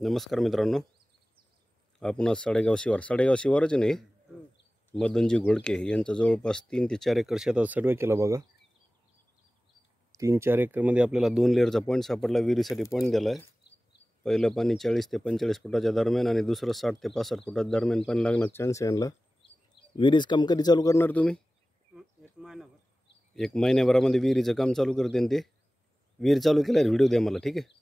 नमस्कार मित्रांनो, आपण आज साडेगाव शिवारच नाही, मदनजी घोडके यांचा जवळपास 3 ते 4 एकर शेतात सर्वे केला बघा। 3-4 एकरमध्ये आपल्याला 2 लेअरचा पॉईंट सापडला। विहिरीसाठी पॉईंट दिला आहे। पहिलं पाणी 40 ते 45 फुटाच्या दरम्यान आणि दुसरं 60 ते 65 फुटाच्या दरम्यान पाणी लागण्याचा चान्स आहे यांना। विहिरीचं काम कधी चालू करणार तुम्ही? 1 महिन्याभरामध्ये विहिरीचं काम चालू करते ते। विहीर चालू केल्यावर व्हिडिओ द्या मला, ठीक आहे?